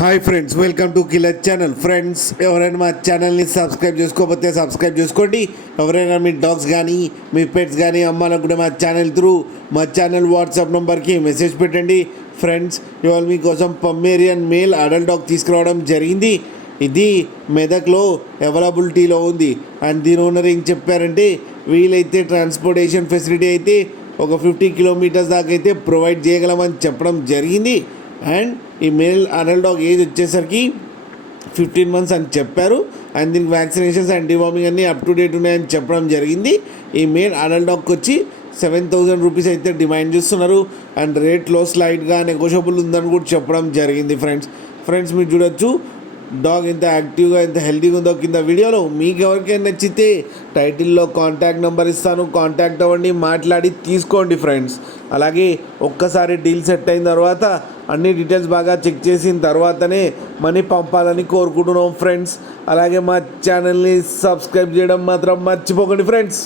Hi friends, welcome to killer channel. Friends, ఎవరైనా మా ఛానల్ని సబ్స్క్రైబ్ చేసుకోకపోతే సబ్స్క్రైబ్ చేసుకోండి. ఎవరైనా మీ డాగ్స్ కానీ మీ పెట్స్ కానీ అమ్మాలనుకుంటే మా ఛానల్ త్రూ మా ఛానల్ వాట్సాప్ నెంబర్కి మెసేజ్ పెట్టండి. ఫ్రెండ్స్, ఇవాళ మీకోసం పమ్మేరియన్ మేల్ అడల్ట్ డాగ్ తీసుకురావడం జరిగింది. ఇది మెదక్లో అవైలబిలిటీలో ఉంది. అండ్ దీని ఓనర్ ఏం చెప్పారంటే, వీలైతే ట్రాన్స్పోర్టేషన్ ఫెసిలిటీ అయితే ఒక 50 కిలోమీటర్స్ దాకా అయితే ప్రొవైడ్ చేయగలమని చెప్పడం జరిగింది. అండ్ ఈ మేల్ అడల్ట్ డాగ్ ఏజ్ వచ్చేసరికి 15 మంత్స్ అని చెప్పారు. అండ్ దీనికి వ్యాక్సినేషన్స్ అండ్ డివార్మింగ్ అన్నీ అప్ టు డేట్ ఉన్నాయని చెప్పడం జరిగింది. ఈ మేల్ అడల్ట్ డాగ్కి వచ్చి 7,000 రూపీస్ అయితే డిమాండ్ చేస్తున్నారు. అండ్ రేట్లో స్లైడ్గా నెగోషియబుల్ ఉందని కూడా చెప్పడం జరిగింది. ఫ్రెండ్స్ మీరు చూడొచ్చు డాగ్ ఎంత యాక్టివ్గా ఎంత హెల్తీగా ఉందో కింద వీడియోలో. మీకు ఎవరికైనా నచ్చితే టైటిల్లో కాంటాక్ట్ నెంబర్ ఇస్తాను, కాంటాక్ట్ అవ్వండి, మాట్లాడి తీసుకోండి ఫ్రెండ్స్. అలాగే ఒక్కసారి డీల్ సెట్ అయిన తర్వాత అన్ని డీటెయిల్స్ బాగా చెక్ చేసిన తర్వాతనే మనీ పంపాలని కోరుకుంటున్నాం ఫ్రెండ్స్. అలాగే మా ఛానల్ని సబ్స్క్రైబ్ చేయడం మాత్రం మర్చిపోకండి ఫ్రెండ్స్.